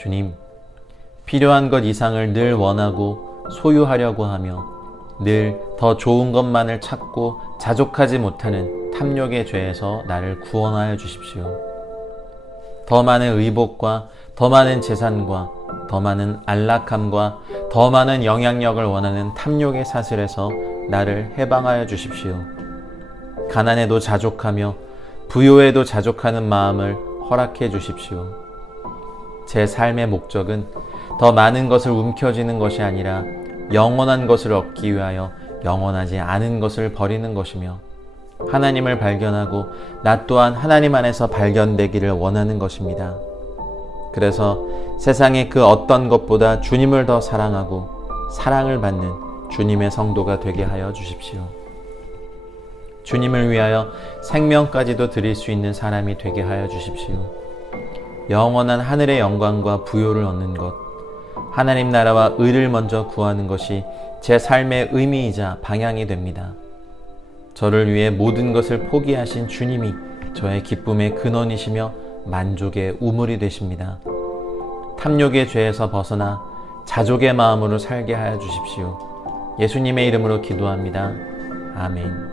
주님, 필요한 것 이상을 늘 원하고 소유하려고 하며 늘 더 좋은 것만을 찾고 자족하지 못하는 탐욕의 죄에서 나를 구원하여 주십시오. 더 많은 의복과 더 많은 재산과 더 많은 안락함과 더 많은 영향력을 원하는 탐욕의 사슬에서 나를 해방하여 주십시오. 가난에도 자족하며 부요에도 자족하는 마음을 허락해 주십시오. 제 삶의 목적은 더 많은 것을 움켜쥐는 것이 아니라 영원한 것을 얻기 위하여 영원하지 않은 것을 버리는 것이며 하나님을 발견하고 나 또한 하나님 안에서 발견되기를 원하는 것입니다. 그래서 세상의 그 어떤 것보다 주님을 더 사랑하고 사랑을 받는 주님의 성도가 되게 하여 주십시오. 주님을 위하여 생명까지도 드릴 수 있는 사람이 되게 하여 주십시오. 영원한 하늘의 영광과 부요를 얻는 것, 하나님 나라와 의를 먼저 구하는 것이 제 삶의 의미이자 방향이 됩니다. 저를 위해 모든 것을 포기하신 주님이 저의 기쁨의 근원이시며 만족의 우물이 되십니다. 탐욕의 죄에서 벗어나 자족의 마음으로 살게 하여 주십시오. 예수님의 이름으로 기도합니다. 아멘.